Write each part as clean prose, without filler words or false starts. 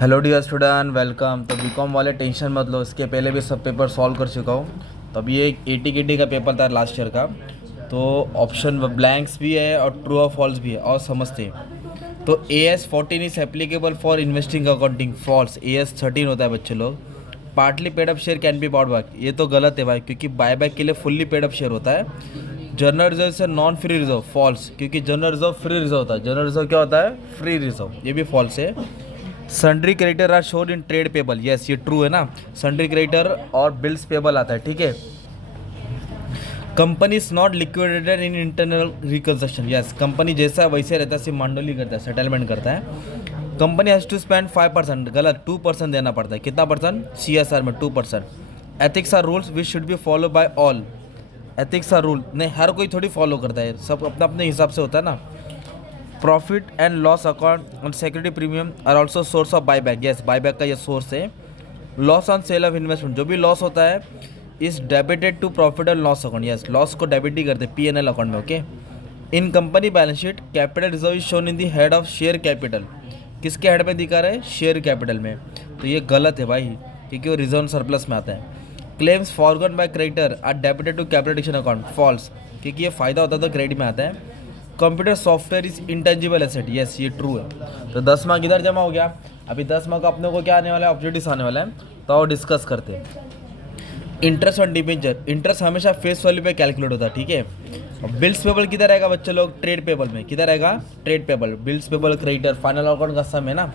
Hello dear student, welcome. तो BCom वाले tension मत लो, इसके पहले भी सब पेपर सॉल्व कर चुका हूँ। तो अभी एक एटी का पेपर था लास्ट ईयर का, तो ऑप्शन ब्लैंक्स भी है और ट्रू और फॉल्स भी है और समझते हैं। तो AS 14 is applicable for investing accounting, false. AS 13 होता है बच्चे लोग। Partly paid up share can be bought back, ये तो गलत है भाई, क्योंकि बाय बैक के लिए फुल्ली पेड अप शेयर होता है। जनरल रिजर्व से नॉन फ्री रिजर्व, फॉल्स, क्योंकि जनरल रिजर्व फ्री रिजर्व होता है। जनरल रिजर्व क्या होता है? फ्री रिजर्व, ये भी फॉल्स है। Sundry creditor are shown in trade payable, yes ये ट्रू है ना। सन्ड्री क्रेडिटर और बिल्स पेबल आता है, ठीक है। Company is not liquidated in internal reconstruction, yes company जैसा वैसे रहता है, सिर्फ मांडोली करता है, सेटलमेंट करता है। कंपनी हैज़ टू स्पेंड 5%, गलत, 2% देना पड़ता है। कितना परसेंट? CSR में 2%। Ethics are rules which should be follow by all, ethics are rule नहीं हर कोई थोड़ी फॉलो करता है, सब अपना अपने हिसाब से होता है ना। प्रॉफिट एंड लॉस अकाउंट और security premium are also source of buyback, yes buyback का ये सोर्स है। Loss on sale of investment, जो भी लॉस होता है is debited to profit and loss account, yes loss को डेबिट ही करते PNL अकाउंट में, okay. In company balance sheet capital reserve is shown in the head of share capital, किसके head में दिखा रहा है? शेयर कैपिटल में। तो ये गलत है भाई, क्योंकि वो रिजर्व सरप्लस में आता है। Claims forgone by creditor are debited to capital addition account, false, क्योंकि ये फायदा होता है तो क्रेडिट में आता है। Computer software is intangible asset, yes ये ट्रू है। तो 10 मार्क इधर जमा हो गया। अभी 10 मार्क अपने को क्या आने वाला है? ऑब्जेक्टिव्स आने वाला है, तो और डिस्कस करते हैं। इंटरेस्ट ऑन डिबेंचर, इंटरेस्ट हमेशा फेस वैल्यू पे कैलकुलेट होता है, ठीक है। और बिल्स पेबल किधर रहेगा बच्चे लोग? ट्रेड पेबल में। किधर रहेगा? Trade payable. Bills payable creditor final account का सम है ना।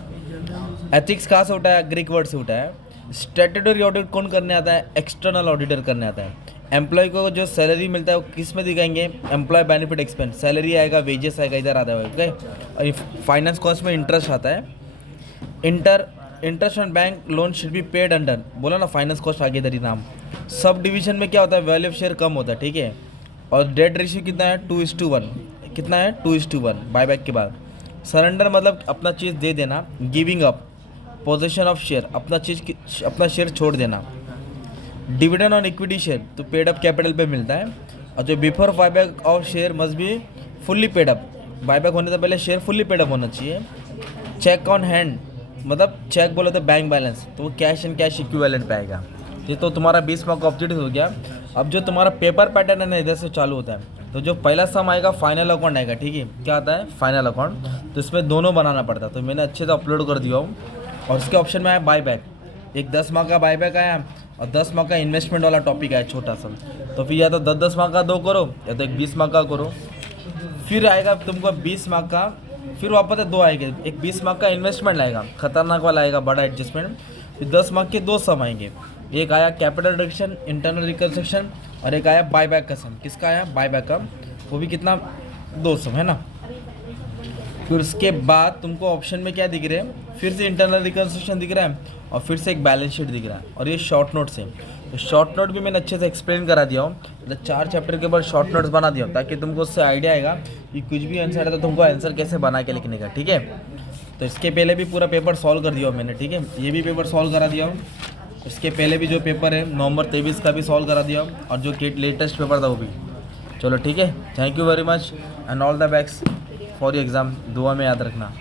एथिक्स कहाँ से उठाया? ग्रीक वर्ड से उठाया। स्टैट्यूटरी ऑडिट कौन करने आता है? एक्सटर्नल ऑडिटर करने आता है। एम्प्लॉय को जो सैलरी मिलता है वो किस में दिखाएंगे? एम्प्लॉय बेनिफिट एक्सपेंस, सैलरी आएगा, वेजेस आएगा, इधर आता है, ओके। और फाइनेंस कॉस्ट में इंटरेस्ट आता है। Interest on bank loan should be paid under, बोला ना फाइनेंस कॉस्ट आगे इधर ही नाम। सब डिवीजन में क्या होता है? वैल्यू ऑफ शेयर कम होता है, ठीक है। और डेट रेशियो कितना है? 2:1, कितना है? 2:1 बायबैक के बाद। सरेंडर मतलब अपना चीज़ दे देना। Giving up position of share, अपना शेयर छोड़ देना। डिविडेंड ऑन इक्विटी शेयर तो पेड अप कैपिटल पे मिलता है। और जो before buyback of share must be fully paid up, buyback होने से पहले शेयर फुल्ली पेड अप होना चाहिए। चेक ऑन हैंड मतलब चेक बोले तो बैंक बैलेंस, तो वो कैश एंड कैश इक्विवेलेंट पे आएगा। ये तो तुम्हारा 20 मार्क का ऑब्जेक्टिव हो गया। अब जो तुम्हारा पेपर पैटर्न है ना, इधर से चालू होता है। तो जो पहला सम आएगा फाइनल अकाउंट आएगा, ठीक है। क्या आता है? Final account. तो इसमें दोनों बनाना पड़ता है, तो मैंने अच्छे से अपलोड कर दिया हूँ। और उसके ऑप्शन में आया बायबैक, एक 10 मार्क का बायबैक आया और 10 मार्क का इन्वेस्टमेंट वाला टॉपिक आया छोटा सा। तो फिर या तो 10-10 मार्क का 2 करो या तो एक 20 मार्क का करो। फिर आएगा तुमको 20 मार्क का, फिर वापस 2 आएंगे, एक 20 मार्क का इन्वेस्टमेंट आएगा, खतरनाक वाला आएगा, बड़ा एडजस्टमेंट। फिर 10 मार्क के 2 सम आएंगे, एक आया कैपिटल रिडक्शन, इंटरनल रिकंस्ट्रक्शन, और एक आया बायबैक का सम। किसका आया? बायबैक का, वो भी कितना? 2 सम है ना। फिर उसके बाद तुमको ऑप्शन में क्या दिख रहे हैं? फिर से इंटरनल रिकंस्ट्रक्शन दिख रहा है और फिर से एक बैलेंस शीट दिख रहा है, और ये शॉर्ट नोट्स है। तो शॉर्ट नोट भी मैंने अच्छे से एक्सप्लेन करा दिया हूँ, मतलब 4 चैप्टर के ऊपर शॉर्ट नोट्स बना दिया हूँ, ताकि तुमको उससे आइडिया आएगा कि कुछ भी आंसर है तो तुमको आंसर कैसे बना के लिखने का, ठीक है। तो इसके पहले भी पूरा पेपर सॉल्व कर दिया हूँ मैंने, ठीक है। ये भी पेपर सॉल्व करा दिया हूँ। इसके पहले भी जो पेपर है नवंबर 23 का भी सॉल्व करा दिया हूँ, और जो लेटेस्ट पेपर था वो भी। चलो ठीक है, thank you very much and all the best for your exam. दुआ में याद रखना।